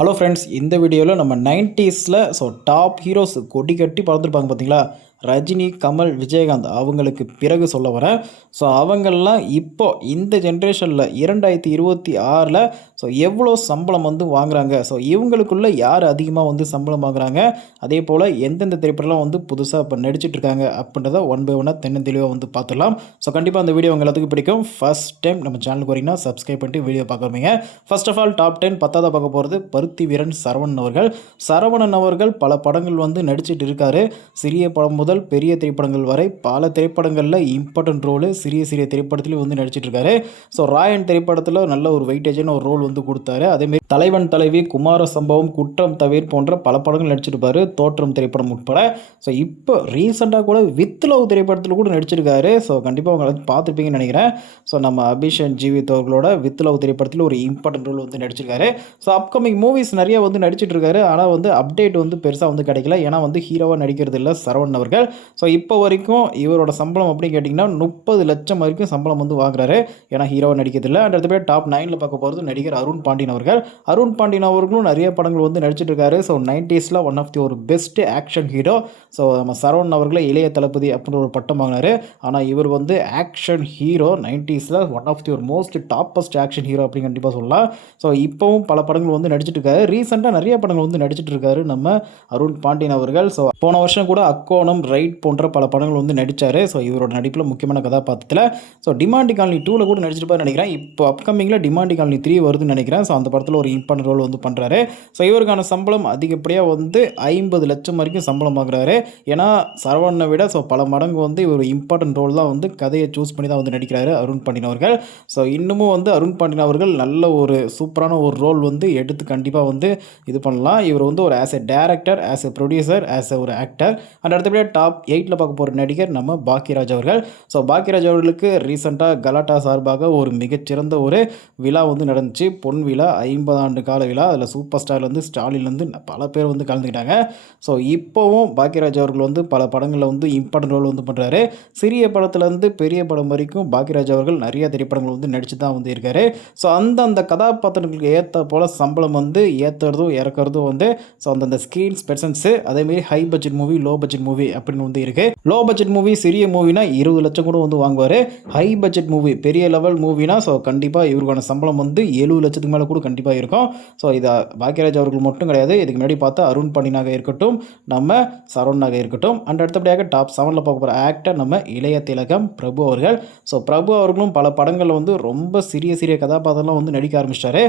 Hello friends இந்த வீடியோவில் நம்ம நைன்ட்டீஸில் ஸோ டாப் ஹீரோஸ் கொடி கட்டி பறந்துருப்பாங்க பார்த்தீங்களா ரஜினி கமல் விஜயகாந்த் அவங்களுக்கு பிறகு சொல்ல வரேன் ஸோ அவங்கெல்லாம் இப்போ இந்த ஜென்ரேஷனில் இரண்டாயிரத்தி இருபத்தி ஆறில் ஸோ எவ்வளோ சம்பளம் வந்து வாங்குறாங்க? ஸோ இவங்களுக்குள்ள யார் அதிகமாக வந்து சம்பளம் வாங்குறாங்க? அதே போல் எந்தெந்த திரைப்படம்லாம் வந்து புதுசாக இப்போ நடிச்சிட்ருக்காங்க அப்படின்றத ஒன் பை ஒன்னாக தென்னந்தெளிவாக வந்து பார்த்துடலாம் ஸோ கண்டிப்பாக அந்த வீடியோ உங்க எல்லாத்துக்கும் பிடிக்கும். ஃபர்ஸ்ட் டைம் நம்ம சேனலுக்கு வரீங்கன்னா சப்ஸ்கிரைப் பண்ணிட்டு வீடியோ பார்க்குறீங்க first of all top ten பத்தாவது பார்க்க போகிறது பருத்தி வீரன் சரவணன் அவர்கள். சரவணன் அவர்கள் பல படங்கள் வந்து நடிச்சிட்டு இருக்காரு சிறிய படம் முதல் பெரிய திரைப்படங்கள் வரை பல திரைப்படங்களில் இம்பார்ட்டன்ட் ரோலு சிறிய சிறிய திரைப்படத்திலையும் வந்து நடிச்சிட்ருக்காரு ஸோ ராயன் திரைப்படத்தில் நல்ல ஒரு வெயிட்டேஜான ஒரு ரோல் வந்து கொடுத்தாரு. அதேமாரி தலைவன் தலைவி குமார சம்பவம் குற்றம் தவிர் போன்ற பல படங்கள் நடிச்சிருப்பார். தோற்றம் திரைப்படம் உட்பட. ஸோ இப்போ ரீசெண்டாக கூட வித் லவ் திரைப்படத்தில் கூட நடிச்சிருக்காரு. ஸோ கண்டிப்பாக உங்களை பார்த்துருப்பீங்கன்னு நினைக்கிறேன். ஸோ நம்ம அபிஷன் ஜீவித் அவர்களோட வித் லவ் திரைப்படத்தில் ஒரு இம்பார்ட்டன்ட் ரோல் வந்து நடிச்சிருக்காரு. ஸோ அப்கமிங் மூவிஸ் நிறைய வந்து நடிச்சிட்ருக்காரு ஆனால் வந்து அப்டேட் வந்து பெருசாக வந்து கிடைக்கல. ஏன்னா வந்து ஹீரோவாக நடிக்கிறது இல்லை சரவணன் அவர்கள். ஸோ இப்போ வரைக்கும் இவரோட சம்பளம் அப்படின்னு கேட்டிங்கன்னா முப்பது லட்சம் வரைக்கும் சம்பளம் வந்து வாங்குறாரு. ஏன்னா ஹீரோ நடிக்கிறதில்ல. அண்ட் அடுத்த பேர் டாப் நைனில் பார்க்க போகிறது நடிகர் அருண் பாண்டியன் அவர்கள். அருண் பாண்டியன் அவர்களும் நிறைய படங்கள் வந்து நடிச்சிட்டு இருக்காரு. ஸோ நைன்டிஸில் ஒன் ஆஃப் தி ஒரு பெஸ்ட் ஆக்ஷன் ஹீரோ ஸோ நம்ம சரவணன் அவர்களே இளைய தளபதி அப்படின்ற ஒரு பட்டம் வாங்கினாரு. ஆனால் இவர் வந்து ஆக்ஷன் ஹீரோ நைன்டிஸில் ஒன் ஆஃப் தி ஒரு மோஸ்ட் டாப்பஸ்ட் ஆக்ஷன் ஹீரோ அப்படின்னு கண்டிப்பாக சொல்லலாம். ஸோ இப்போவும் பல படங்கள் வந்து நடிச்சிட்டு இருக்காரு. ரீசெண்டாக நிறைய படங்கள் வந்து நடிச்சிட்டு இருக்காரு நம்ம அருண் பாண்டியன் அவர்கள். ஸோ போன வருஷம் கூட அக்கோணம் ரைட் போன்ற பல படங்கள் வந்து நடித்தார் ஸோ இவரோட நடிப்பில் முக்கியமான கதாபாத்திரத்தில் ஸோ டிமாண்டி காலனி டூவில் கூட நடிச்சிருப்பாரு நினைக்கிறேன். இப்போ அப்கமிங்கில் டிமாண்டி காலனி த்ரீ வருதுன்னு நினைக்கிறேன். ஸோ அந்த படத்தில் ஒரு இம்பார்ட்டன்ட் ரோல் வந்து பண்ணுறாரு ஸோ இவருக்கான சம்பளம் அதிகப்படியாக வந்து ஐம்பது லட்சம் வரைக்கும் சம்பளம் வாங்குறாரு. ஏன்னா சரவணனை விட ஸோ பல மடங்கு வந்து இவர் இம்பார்ட்டன்ட் ரோல் தான் வந்து கதையை சூஸ் பண்ணி தான் வந்து நடிக்கிறாரு அருண் பாண்டியன் அவர்கள். ஸோ இன்னமும் வந்து அருண் பாண்டியன் அவர்கள் நல்ல ஒரு சூப்பரான ஒரு ரோல் வந்து எடுத்து கண்டிப்பாக வந்து இது பண்ணலாம். இவர் வந்து ஒரு as a director as a producer as a ஒரு ஆக்டர் அண்ட் அடுத்தபடியாக டாப் எயிட்டில் பார்க்க போகிற நடிகர் நம்ம பாக்கியராஜ் அவர்கள். ஸோ பாக்கியராஜ் அவர்களுக்கு ரீசெண்டாக கலாட்டா சார்பாக ஒரு மிகச்சிறந்த ஒரு விழா வந்து நடந்துச்சு. பொன் விழா ஐம்பது ஆண்டு கால விழா. அதில் சூப்பர் ஸ்டார்லேருந்து ஸ்டாலின்லேருந்து பல பேர் வந்து கலந்துக்கிட்டாங்க. ஸோ இப்போவும் பாக்கியராஜ் அவர்கள் வந்து பல படங்களில் வந்து இம்பார்ட்டன்ட் ரோல் வந்து பண்ணுறாரு சிறிய படத்துலேருந்து பெரிய படம் வரைக்கும் பாக்கியராஜ் அவர்கள் நிறைய திரைப்படங்கள் வந்து நடிச்சு தான் வந்து இருக்காரு. ஸோ அந்தந்த கதாபாத்திரங்களுக்கு ஏற்ற போல் சம்பளம் வந்து ஏற்றுறதும் இறக்குறதும் வந்து ஸோ அந்தந்த ஸ்க்ரீன்ஸ் பெர்சன்ஸு அதேமாரி high budget movie low budget movie அப்படின்னு வந்து இருக்குது லோ பட்ஜெட் மூவி சிறிய மூவினா இருபது லட்சம் கூட வந்து வாங்குவார். ஹை பட்ஜெட் மூவி பெரிய லெவல் மூவினா ஸோ கண்டிப்பாக இவருக்கான சம்பளம் வந்து எழுபது லட்சத்துக்கு மேலே கூட கண்டிப்பாக இருக்கும். ஸோ இதை பாக்கியராஜ் அவர்கள் மட்டும் கிடையாது. இதுக்கு முன்னாடி பார்த்தா அருண் பண்ணினாக இருக்கட்டும் நம்ம சரவணாக இருக்கட்டும் அண்ட் அடுத்தபடியாக டாப் செவனில் பார்க்க போகிற ஆக்டர் நம்ம இளைய திலகம் பிரபு அவர்கள். ஸோ பிரபு அவர்களும் பல படங்களில் வந்து ரொம்ப சிறிய சிறிய கதாபாத்திரம்லாம் வந்து நடிக்க ஆரம்பிச்சிட்டாரு.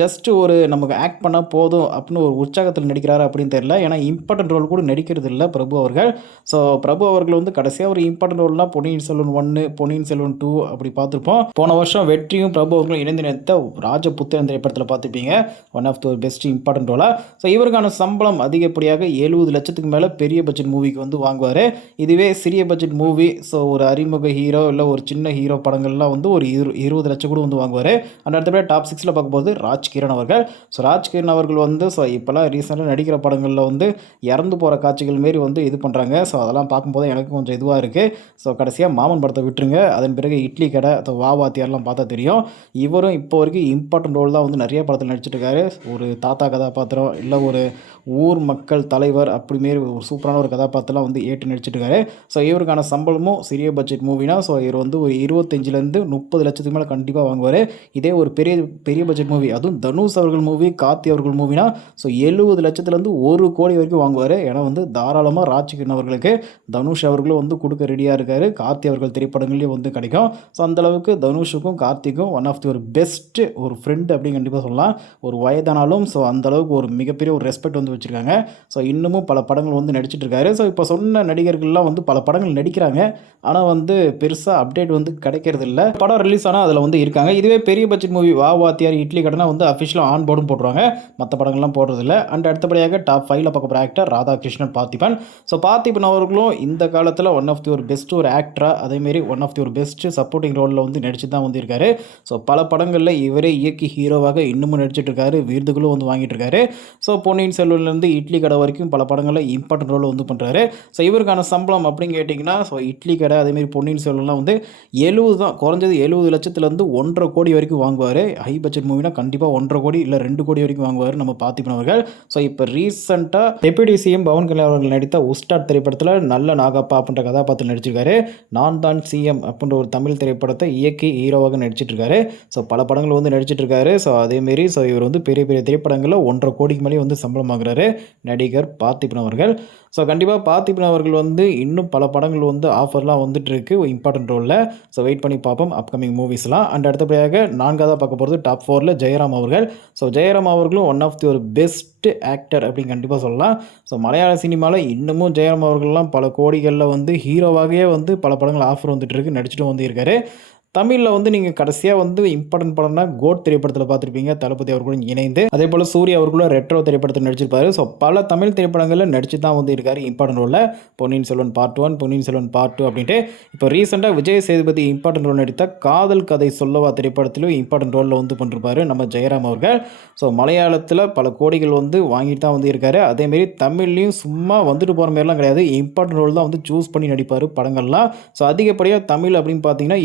ஜஸ்ட் ஒரு நமக்கு ஆக்ட் பண்ணால் போதும் அப்படின்னு ஒரு உற்சாகத்தில் நடிக்கிறாரு அப்படின்னு தெரியல. ஏன்னா இம்பார்ட்டன்ட் ரோல் கூட நடிக்கிறது இல்லை பிரபு அவர்கள். ஸோ பிரபு அவர்கள் வந்து கடைசியாக ஒரு இம்பார்ட்டன்ட் ரோல்னால் பொன்னியின் செல்வன் ஒன்று பொன்னியின் செல்வன் டூ அப்படி பார்த்துருப்போம். போன வருஷம் வெற்றியும் பிரபு அவர்களும் இணைந்து நினைத்த ராஜபுத்திரன் திரைப்படத்தில் பார்த்துப்பீங்க one of the best important ரோலாக so இவருக்கான சம்பளம் அதிகப்படியாக எழுபது லட்சத்துக்கு மேலே பெரிய பட்ஜெட் மூவிக்கு வந்து வாங்குவார். இதுவே சிறிய பட்ஜெட் மூவி ஸோ ஒரு அறிமுக ஹீரோ இல்லை ஒரு சின்ன ஹீரோ படங்கள்லாம் வந்து ஒரு இரு இருபது லட்சம் கூட வந்து வாங்குவார். அந்த அடுத்தபடி டாப் சிக்ஸில் பார்க்கும்போது ராஜ் கிரண் அவர்கள். ஸோ ராஜ் கிரண் அவர்கள் வந்து ஸோ இப்போலாம் ரீசெண்டாக நடிக்கிற படங்களில் வந்து இறந்து போகிற காட்சிகள் மாரி வந்து இது பண்ணுறாங்க ஸோ ஸோ அதெல்லாம் பார்க்கும்போது எனக்கு கொஞ்சம் இதுவாக இருக்குது ஸோ கடைசியாக மாமன் படத்தை விட்டுருங்க. அதன் பிறகு இட்லி கடை வா வாவாத்தியார்லாம் பார்த்தா தெரியும். இவரும் இப்போ வரைக்கும் இம்பார்ட்டன்ட் ரோல் தான் வந்து நிறைய படத்தில் நடிச்சிருக்காரு ஒரு தாத்தா கதாபாத்திரம் இல்லை ஒரு ஊர் மக்கள் தலைவர் அப்படி மாரி ஒரு சூப்பரான ஒரு கதாபாத்திரம்லாம் வந்து ஏற்று நடிச்சிருக்காரு ஸோ இவருக்கான சம்பளமும் சிறிய பட்ஜெட் மூவினா ஸோ இவர் வந்து ஒரு இருபத்தஞ்சிலேருந்து முப்பது லட்சத்துக்கு மேலே கண்டிப்பாக வாங்குவார். இதே ஒரு பெரிய பெரிய பட்ஜெட் மூவி அதுவும் தனுஷ் அவர்கள் மூவி கார்த்தி அவர்கள் மூவினா ஸோ எழுபது லட்சத்துலேருந்து ஒரு கோடி வரைக்கும் வாங்குவார். ஏன்னா வந்து தாராளமாக ராஜ்கிரண் அவர்களுக்கு தனுஷ் அவர்களும் வந்து கொடுக்க ரெடியாக இருக்கார். கார்த்தி அவர்கள் திரைப்படங்களையும் வந்து கிடைக்கும். ஸோ அந்தளவுக்கு தனுஷுக்கும் கார்த்திக்கும் ஒன் ஆஃப் தி ஒரு பெஸ்ட்டு ஒரு ஃப்ரெண்டு அப்படின்னு கண்டிப்பாக சொல்லலாம். ஒரு வயதானாலும் ஸோ அந்தளவுக்கு ஒரு மிகப்பெரிய ஒரு ரெஸ்பெக்ட் வந்து வச்சுருக்காங்க. ஸோ இன்னமும் பல படங்கள் வந்து நடிச்சிட்டு இருக்காரு. ஸோ இப்போ சொன்ன நடிகர்கள்லாம் வந்து பல படங்கள் நடிக்கிறாங்க. ஆனால் வந்து பெருசாக அப்டேட் வந்து கிடைக்கிறது இல்லை படம் ரிலீஸ் ஆனால் அதில் வந்து இருக்காங்க. இதுவே பெரிய பட்ஜெட் மூவி வா வாத்தியார் இட்லி கடனா வந்து அஃபிஷியலாக ஆன் போர்டும் போடுறாங்க மற்ற படங்கள்லாம் போடுறதில்ல. அண்ட் அடுத்தபடியாக டாப் ஃபைவ்ல பார்க்க போகிற ஆக்டர் ராதாகிருஷ்ணன் பார்த்திபன். ஸோ பார்த்திபன் அவர்களும் இந்த காலத்தில் ஒன் ஆஃப் தி ஒரு பெஸ்ட் ஒரு ஆக்டராக அதேமாரி ஒன் ஆஃப் தி ஒரு பெஸ்ட் சப்போர்ட்டிங் ரோலில் வந்து நடிச்சு தான் வந்திருக்காரு. ஸோ பல படங்களில் இவரே இயக்கி ஹீரோவாக இன்னமும் நடிச்சிட்ருக்காரு விருதுகளும் வந்து வாங்கிட்டு இருக்காரு ஸோ பொன்னியின் செல்வன்லேருந்து இட்லி கடை வரைக்கும் பல படங்களில் இம்பார்ட்டன்ட் ரோல் வந்து பண்ணுறாரு ஸோ இவருக்கான சம்பளம் அப்படின்னு கேட்டிங்கன்னா ஸோ இட்லி கடை அதேமாரி பொன்னியின் செல்வன்லாம் வந்து எழுபது தான் குறைஞ்சது எழுபது லட்சத்துலேருந்து ஒன்றரை கோடி வரைக்கும் வாங்குவார். ஹை பட்ஜெட் மூவினா கண்டிப்பாக ஒன்றரை கோடி இல்லை ரெண்டு கோடி வரைக்கும் வாங்குவார் நம்ம பார்த்திபன் அவர்கள். ஸோ இப்போ ரீசெண்டாக டெப்யூட்டி சிஎம் பவன் கல்யாண் அவர்கள் நடித்த உஸ்டாட் திரைப்படத்தில் நல்ல நாகப்பா அப்படின்ற கதாபாத்திரம் நடிச்சிருக்காரு. நான் தான் சிஎம் அப்படின்ற ஒரு தமிழ் திரைப்படத்தை இயக்கி ஹீரோவாக நடிச்சிட்ருக்காரு. ஸோ பல படங்கள் வந்து நடிச்சிட்ருக்காரு. ஸோ அதேமாரி ஸோ இவர் வந்து பெரிய பெரிய திரைப்படங்களில் ஒன்றரை கோடிக்கு மேலே வந்து சம்பளம் வாங்குறாரு நடிகர் பார்த்திபன் அவர்கள். ஸோ கண்டிப்பாக பார்த்திபன் அவர்கள் வந்து இன்னும் பல படங்கள் வந்து ஆஃபர்லாம் வந்துட்டுருக்கு. இம்பார்ட்டன்ட் ரோலில் ஸோ வெயிட் பண்ணி பார்ப்போம் அப்கமிங் மூவிஸ்லாம் அண்ட் அடுத்தபடியாக நான்காவதாக பார்க்க போகிறது டாப் ஃபோரில் ஜெயராம் அவர்கள். ஸோ ஜெயராம் அவர்களும் ஒன் ஆஃப் தி ஒரு பெஸ்ட் ஆக்டர் அப்படின்னு கண்டிப்பாக சொல்லலாம். ஸோ மலையாள சினிமாவில் இன்னமும் ஜெயராம் அவர்கள்லாம் பல கோடிகளில் வந்து ஹீரோவாகவே வந்து பல படங்கள் ஆஃபர் வந்துட்டுருக்கு. நடிச்சிட்டு வந்து இருக்காரு. தமிழில் வந்து நீங்கள் கடைசியாக வந்து இம்பார்ட்டன்ட் படம்னா கோட் திரைப்படத்தில் பார்த்துருப்பீங்க. தளபதி அவர்களும் இணைந்து. அதே போல் சூர்யா அவர்களும் ரெட்ரோ திரைப்படத்தில் நடிச்சிருப்பாரு. ஸோ பல தமிழ் திரைப்படங்களில் நடிச்சு தான் வந்து இருக்காரு இம்பார்ட்டன்ட் ரோலில் Ponniyin Selvan part one Ponniyin Selvan part two அப்படின்ட்டு இப்போ ரீசெண்டாக விஜய் சேதுபதி இம்பார்ட்டன்ட் ரோல் நடித்த காதல் கதை சொல்லவா திரைப்படத்திலும் இம்பார்ட்டன்ட் ரோலில் வந்து பண்ணிருப்பாரு நம்ம ஜெயராம் அவர்கள். ஸோ மலையாளத்தில் பல கோடிகள் வந்து வாங்கிட்டு தான் வந்து இருக்காரு. அதேமாரி தமிழ்லையும் சும்மா வந்துட்டு போகிற மாதிரிலாம் கிடையாது. இம்பார்ட்டன்ட் ரோல் தான் வந்து சூஸ் பண்ணி நடிப்பார் படங்கள்லாம். ஸோ அதிகப்படியாக தமிழ் அப்படின்னு பார்த்தீங்கன்னா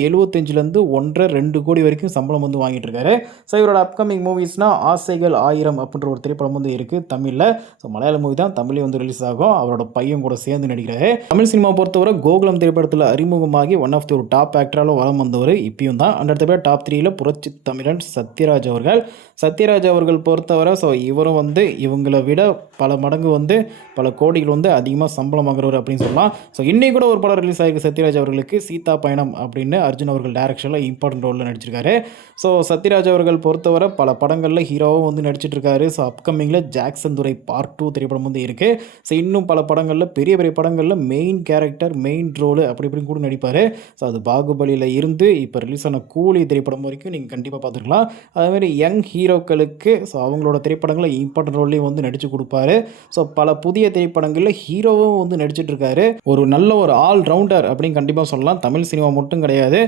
எழுபத்தஞ்சிலேருந்து ஒன்றரை ரெண்டு கோடி வரைக்கும் சம்பளம் வந்து வாங்கிட்டு இருக்காரு ஸோ இவரோட அப்கமிங் மூவிஸ்னால் ஆசைகள் ஆயிரம் அப்படின்ற ஒரு திரைப்படம் வந்து இருக்குது தமிழில். ஸோ மலையாள மூவி தான் தமிழ்லேயும் வந்து ரிலீஸ் ஆகும். அவரோட பையன் கூட சேர்ந்து நடிக்கிறாரு. தமிழ் சினிமா பொறுத்தவரை கோகுலம் திரைப்படத்தில் அறிமுகமாகி ஒன் ஆஃப் தி ஒரு டாப் ஆக்டரால் வளம் வந்தவர் இப்பயும் தான். அந்த இடத்துல டாப் த்ரீயில் புரட்சி தமிழன் சத்யராஜ் அவர்கள். சத்யராஜ் அவர்கள் பொறுத்தவரை ஸோ இவரும் வந்து இவங்களை விட பல மடங்கு வந்து பல கோடிகள் வந்து அதிகமாக சம்பளம் வாங்குறவர் அப்படின்னு சொல்லலாம். ஸோ இன்னைக்கு கூட ஒரு படம் ரிலீஸ் ஆகிருக்கு சத்யராஜ் அவர்களுக்கு சீதா பயணம் அப்படின்னு அர்ஜுன் அவர்கள் டேரக்ஷனில் இம்பார்ட்டன்ட் ரோலில் நடிச்சிருக்காரு. ஸோ சத்யராஜ் அவர்கள் பொறுத்தவரை பல படங்களில் ஹீரோவும் வந்து நடிச்சிட்ருக்காரு ஸோ அப்கமிங்கில் ஜாக்சன் துரை பார்ட் டூ திரைப்படம் வந்து இருக்குது ஸோ இன்னும் பல படங்களில் பெரிய பெரிய படங்களில் மெயின் கேரக்டர் மெயின் ரோலு அப்படி இப்படின்னு கூட நடிப்பார். ஸோ அது பாகுபலியில் இருந்து இப்போ ரிலீஸ் ஆன கூலி திரைப்படம் வரைக்கும் நீங்கள் கண்டிப்பாக பார்த்துருக்கலாம். அதேமாதிரி யங் ஹீரோக்களுக்கு ஸோ அவங்களோட திரைப்படங்களை இம்பார்ட்டன்ட் ரோல்லையும் வந்து நடித்து கொடுப்பாரு. ஸோ பல புதிய திரைப்படங்களில் ஹீரோவும் வந்து நடிச்சிட்ருக்காரு ஒரு நல்ல ஒரு ஆல் ரவுண்டர் அப்படின்னு கண்டிப்பாக சொல்லலாம். தமிழ் சினிமா மட்டும் கிடையாது.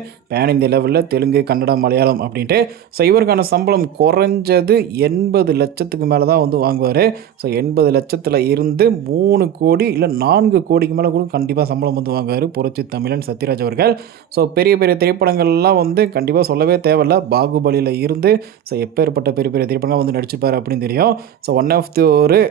பேன் இந்திய லெவலில் தெலுங்கு கன்னடம் மலையாளம் அப்படின்ட்டு ஸோ இவருக்கான சம்பளம் குறைஞ்சது எண்பது லட்சத்துக்கு மேலே தான் வந்து வாங்குவார். ஸோ எண்பது லட்சத்தில் இருந்து மூணு கோடி இல்லை நான்கு கோடிக்கு மேலே கூட கண்டிப்பாக சம்பளம் வந்து வாங்குவார் புரட்சி தமிழன் சத்யராஜ் அவர்கள். ஸோ பெரிய பெரிய திரைப்படங்கள்லாம் வந்து கண்டிப்பாக சொல்லவே தேவையில்ல. பாகுபலியில் இருந்து ஸோ எப்பேற்பட்ட பெரிய பெரிய திரைப்படங்கள் வந்து நடிச்சிருப்பார் அப்படின்னு தெரியும். ஸோ ஒன் ஆஃப் தி ஒரு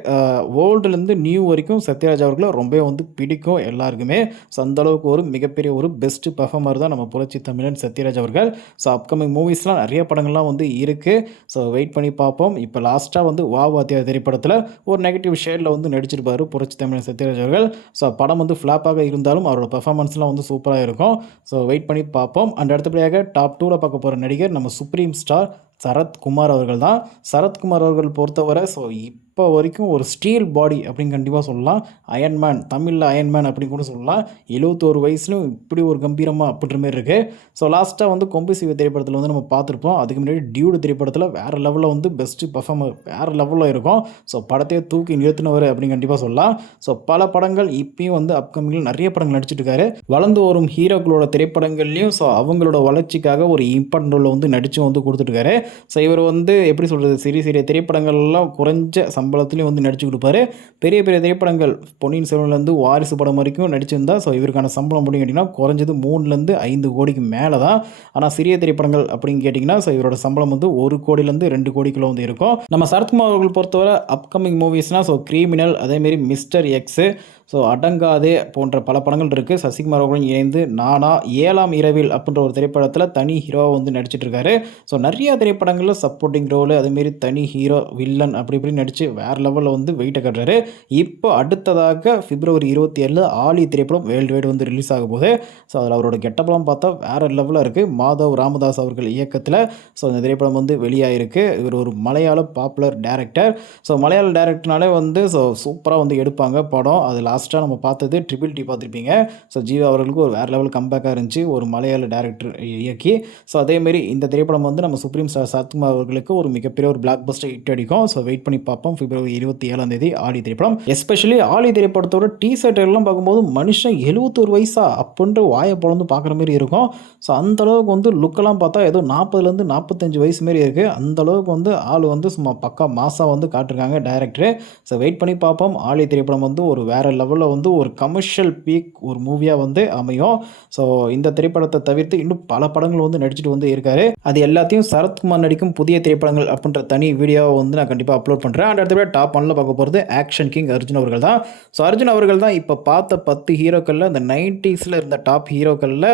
ஓல்டுலேருந்து நியூ வரைக்கும் சத்யராஜ் அவர்களை ரொம்பவே வந்து பிடிக்கும் எல்லாருக்குமே. ஸோ அந்த அளவுக்கு ஒரு மிகப்பெரிய ஒரு பெஸ்ட் பர்ஃபார்மர் தான் நம்ம புரட்சி தமிழன் சத்யராஜ் அவர்கள். ஸோ அப்கமிங் மூவிஸ்லாம் நிறைய படங்கள்லாம் வந்து இருக்குது ஸோ வெயிட் பண்ணி பார்ப்போம். இப்போ லாஸ்ட்டாக வந்து வா வாத்தியா திரைப்படத்தில் ஒரு நெகட்டிவ் ஷேடில் வந்து நடிச்சிருப்பார் புரட்சி தமிழன் சத்யராஜ் அவர்கள். ஸோ படம் வந்து ஃப்ளாப்பாக இருந்தாலும் அவரோட பெர்ஃபார்மன்ஸ்லாம் வந்து சூப்பராக இருக்கும். ஸோ வெயிட் பண்ணி பார்ப்போம். அண்ட் அடுத்தபடியாக டாப் டூவில் பார்க்க போகிற நடிகர் நம்ம சுப்ரீம் ஸ்டார் சரத்குமார் அவர்கள் தான். சரத்குமார் அவர்கள் பொறுத்தவரை ஸோ இப்போ வரைக்கும் ஒரு ஸ்டீல் பாடி அப்படின்னு கண்டிப்பாக சொல்லலாம். அயன்மேன் தமிழில் அயன்மேன் அப்படின்னு கூட சொல்லலாம். எழுபத்தோரு வயசுலையும் இப்படி ஒரு கம்பீரமாக அப்படின்ற மாதிரி இருக்குது ஸோ லாஸ்ட்டாக வந்து கொம்பு சிவ திரைப்படத்தில் வந்து நம்ம பார்த்துருப்போம். அதுக்கு முன்னாடி டியூடு திரைப்படத்தில் வேறு லெவலில் வந்து பெஸ்ட்டு பர்ஃபார்மர் வேறு லெவலில் இருக்கும். ஸோ படத்தையே தூக்கி நிறுத்தினவர் அப்படின்னு கண்டிப்பாக சொல்லலாம். ஸோ பல படங்கள் இப்பயும் வந்து அப்கமிங்கில் நிறைய படங்கள் நடிச்சிட்டு இருக்காரு. வளர்ந்து வரும் ஹீரோக்களோட திரைப்படங்கள்லையும் ஸோ அவங்களோட வளர்ச்சிக்காக ஒரு இம்பார்ட்டன்ட் ரோலை வந்து நடித்து வந்து கொடுத்துருக்காரு ஸோ இவர் வந்து எப்படி சொல்கிறது சிறிய சிறிய திரைப்படங்கள்லாம் குறைஞ்ச சம்பளத்துலேயும் வந்து நடிச்சு கொடுப்பாரு. பெரிய பெரிய திரைப்படங்கள் பொன்னியின் செல்வன்லேருந்து வாரிசு படம் வரைக்கும் நடிச்சிருந்தா ஸோ இவருக்கான சம்பளம் அப்படின்னு கேட்டிங்கன்னா குறைஞ்சது மூணுலேருந்து ஐந்து கோடிக்கு மேலே தான் ஆனால் சிறிய திரைப்படங்கள் அப்படின்னு கேட்டிங்கன்னா ஸோ இவரோட சம்பளம் வந்து ஒரு கோடியிலேருந்து ரெண்டு கோடிக்குள்ளே வந்து இருக்கும். நம்ம சரத்குமார் அவர்கள் பொறுத்தவரை அப்கமிங் மூவிஸ்னால் ஸோ கிரிமினல் அதேமாரி மிஸ்டர் எக்ஸு ஸோ அடங்காதே போன்ற பல படங்கள் இருக்குது சசிகுமாரோடன் இணைந்து நானா ஏழாம் இரவில் அப்படின்ற ஒரு திரைப்படத்தில் தனி ஹீரோவாக வந்து நடிச்சிட்ருக்காரு ஸோ நிறைய திரைப்படங்களில் சப்போர்ட்டிங் ரோலு அதேமாரி தனி ஹீரோ வில்லன் அப்படி இப்படி நடித்து வேறு லெவலில் வந்து வெயிட்டை கட்டுறாரு. இப்போ அடுத்ததாக பிப்ரவரி இருபத்தி ஏழில் ஆலி திரைப்படம் வேர்ல்டு வைடு வந்து ரிலீஸ் ஆக போகுது. ஸோ அதில் அவரோட கெட்டப்பெல்லாம் பார்த்தா வேறு லெவலில் இருக்குது மாதவ் ராமதாஸ் அவர்கள் இயக்கத்தில் ஸோ இந்த திரைப்படம் வந்து வெளியாகிருக்கு இவர் ஒரு மலையாள பாப்புலர் டேரக்டர் ஸோ மலையாள டேரக்டர்னாலே வந்து ஸோ சூப்பராக வந்து எடுப்பாங்க படம். அது லாஸ்ட் லாஸ்ட்டாக நம்ம பார்த்தது ட்ரிபிள் டி பார்த்துருப்பீங்க. ஸோ ஜீவா அவர்களுக்கு ஒரு வேறு லெவல் கம்பேக்காக இருந்துச்சு ஒரு மலையாள டேரக்டர் இயக்கி. ஸோ அதேமாரி இந்த திரைப்படம் வந்து நம்ம சுப்ரீம் ஸ்டார் சத்குமார் அவர்களுக்கு ஒரு மிகப்பெரிய ஒரு பிளாக் பஸ்டர் ஹிட் அடிக்கும். ஸோ வெயிட் பண்ணி பார்ப்போம். பிப்ரவரி இருபத்தி ஏழாம் தேதி ஆடி திரைப்படம். எஸ்பெஷலி ஆடி திரைப்படத்தோட டீசர்ட் எல்லாம் பார்க்கும்போது மனுஷன் எழுபத்தொரு வயசா அப்படின்ற வாயை பிறந்து பார்க்குற மாதிரி இருக்கும். ஸோ அந்த அளவுக்கு வந்து லுக்கெல்லாம் பார்த்தா ஏதோ நாற்பதுலேருந்து நாற்பத்தஞ்சு வயசு மாரி இருக்குது அந்த அளவுக்கு வந்து ஆள் வந்து சும்மா பக்கா மாசாக வந்து காட்டிருக்காங்க டேரக்டரு ஸோ வெயிட் பண்ணி பார்ப்போம். ஆலி திரைப்படம் வந்து ஒரு வேறு லெவலில் வந்து ஒரு கமர்ஷியல் பீக் ஒரு மூவியாக வந்து அமையும். ஸோ இந்த திரைப்படத்தை தவிர்த்து இன்னும் பல படங்கள் வந்து நடிச்சுட்டு வந்து இருக்காரு. அது எல்லாத்தையும் சரத்குமார் நடிக்கும் புதிய திரைப்படங்கள் அப்படின்ற தனி வீடியோவை வந்து நான் கண்டிப்பாக அப்லோட் பண்ணுறேன் அண்ட் அடுத்த டாப் ஒன்ல பார்க்க போகிறது ஆக்ஷன் கிங் அர்ஜுன் அவர்கள் தான். ஸோ அர்ஜுன் அவர்கள் தான் இப்போ பார்த்த பத்து ஹீரோக்களில் இந்த நைன்டிஸில் இருந்த டாப் ஹீரோக்களில்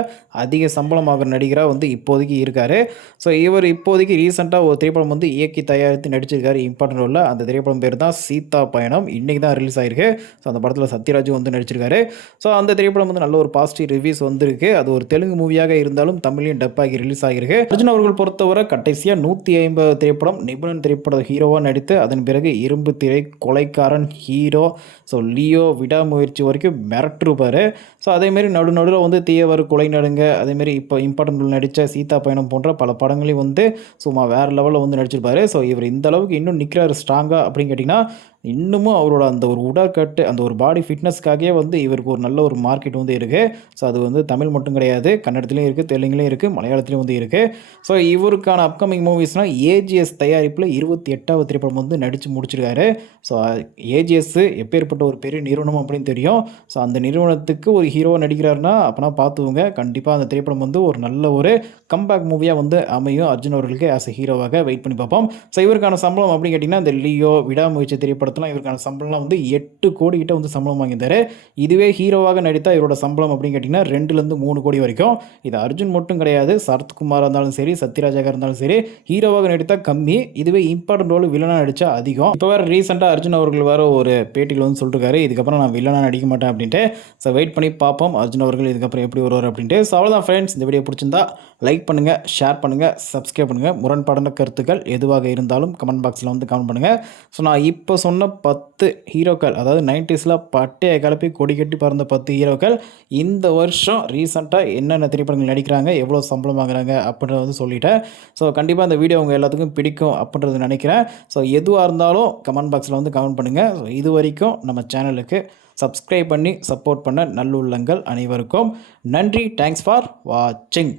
அதிக சம்பளமாகிற நடிகராக வந்து இப்போதைக்கு இருக்காரு. ஸோ இவர் இப்போதைக்கு ரீசெண்டாக ஒரு திரைப்படம் வந்து இயக்கி தயாரித்து நடிச்சிருக்காரு. இம்பார்ட்டன்ட் ரோலில் அந்த திரைப்படம் பேர் தான் சீதா பயணம். இன்றைக்கி தான் ரிலீஸ் ஆயிருக்கு. ஸோ அந்த படத்தில் சத்யராஜும் வந்து நடிச்சிருக்காரு. ஸோ அந்த திரைப்படம் வந்து நல்ல ஒரு பாசிட்டிவ் ரிவ்யூஸ் வந்திருக்கு. அது ஒரு தெலுங்கு மூவியாக இருந்தாலும் தமிழையும் டப் ஆகி ரிலீஸ் ஆகிருக்கு அர்ஜுன் அவர்கள் பொறுத்தவரை கடைசியாக நூற்றி ஐம்பது திரைப்படம் நிபுணன் திரைப்பட ஹீரோவாக நடித்து அதன் பிறகு இரும்பு திரை கொலைக்காரன் ஹீரோ ஸோ லியோ விடாமுயற்சி வரைக்கும் மிரட்டிருப்பார். ஸோ அதேமாரி நடு நடுவில் வந்து தீயவர் கொலை நடுங்க அதேமாரி இப்போ இம்பார்ட்டன்ட் நடித்த சீதா பயணம் போன்ற பல படங்களையும் வந்து சும்மா வேறு லெவலில் வந்து நடிச்சிருப்பாரு. ஸோ இவர் இந்த அளவுக்கு இன்னும் நிற்கிறாரு ஸ்ட்ராங்காக அப்படின்னு கேட்டிங்கன்னா இன்னமும் அவரோட அந்த ஒரு உடற்கட்டு அந்த ஒரு பாடி ஃபிட்னஸ்க்காகவே வந்து இவருக்கு ஒரு நல்ல ஒரு மார்க்கெட் வந்து இருக்குது ஸோ அது வந்து தமிழ் மட்டும் கிடையாது கன்னடத்துலேயும் இருக்குது தெலுங்குலேயும் இருக்குது மலையாளத்துலேயும் வந்து இருக்குது ஸோ இவருக்கான அப்கமிங் மூவிஸ்னால் ஏஜிஎஸ் தயாரிப்பில் இருபத்தி எட்டாவது திரைப்படம் வந்து நடித்து முடிச்சிருக்காரு. ஸோ ஏஜிஎஸ் எப்பேற்பட்ட ஒரு பெரிய நிறுவனம் அப்படின்னு தெரியும். ஸோ அந்த நிறுவனத்துக்கு ஒரு ஹீரோவாக நடிக்கிறாருன்னா அப்போனா பார்த்துவோங்க கண்டிப்பாக அந்த திரைப்படம் வந்து ஒரு நல்ல ஒரு கம்பேக் மூவியாக வந்து அமையும். அர்ஜுன் அவர்களுக்கு ஆஸ் எ ஹீரோவாக வெயிட் பண்ணி பார்ப்போம். ஸோ இவருக்கான சம்பளம் அப்படின்னு கேட்டிங்கன்னா இந்த லியோ விடாமுயற்சி திரைப்படத்தில் இவருக்கான சம்பளம்லாம் வந்து எட்டு கோடி கிட்ட வந்து சம்பளம் வாங்கியிருந்தார். இதுவே ஹீரோவாக நடித்தா இவரோட சம்பளம் அப்படின்னு கேட்டிங்கன்னா ரெண்டுலேருந்து மூணு கோடி வரைக்கும். இது அர்ஜுன் மட்டும் கிடையாது சரத்குமாராக இருந்தாலும் சரி சத்யராஜாக இருந்தாலும் சரி ஹீரோவாக நடித்தா கம்மி இதுவே இம்பார்ட்டன்ட் ரோல் வில்லனாக நடித்தா அதிகம். இப்போ வேறு ரீசெண்டாக அர்ஜுன் அவர்கள் வேறு ஒரு பேட்டியில் வந்து சொல்லிருக்காரு இதுக்கப்புறம் நான் வில்லனாக நடிக்க மாட்டேன் அப்படின்ட்டு. ஸோ வெயிட் பண்ணி பார்ப்போம் அர்ஜுன் அவர்கள் இதுக்கப்புறம் எப்படி வருவார் அப்படின்ட்டு. ஸோ அவ்வளோதான் ஃப்ரெண்ட்ஸ் இந்த வீடியோ பிடிச்சிருந்தா லைக் பண்ணுங்கள் ஷேர் பண்ணுங்கள் சப்ஸ்கிரைப் பண்ணுங்கள் முரண்பாடான கருத்துக்கள் எதுவாக இருந்தாலும் கமெண்ட் பாக்ஸில் வந்து கமெண்ட் பண்ணுங்கள் ஸோ நான் இப்போ சொன்ன சொன்ன பத்து ஹீரோக்கள் அதாவது நைன்டிஸில் பட்டையை கிளப்பி கொடி கட்டி பறந்த பத்து ஹீரோக்கள் இந்த வருஷம் ரீசெண்டாக என்னென்ன திரைப்படங்கள் நடிக்கிறாங்க எவ்வளோ சம்பளம் வாங்குறாங்க அப்படின்றத வந்து சொல்லிட்டேன். ஸோ கண்டிப்பாக இந்த வீடியோ உங்கள் எல்லாத்துக்கும் பிடிக்கும் அப்படின்றது நினைக்கிறேன். ஸோ எதுவாக இருந்தாலும் கமெண்ட் பாக்ஸில் வந்து கமெண்ட் பண்ணுங்கள் ஸோ இது வரைக்கும் நம்ம சேனலுக்கு சப்ஸ்கிரைப் பண்ணி சப்போர்ட் பண்ண நல்லுள்ளங்கள் அனைவருக்கும் நன்றி. தேங்க்ஸ் ஃபார் வாட்சிங்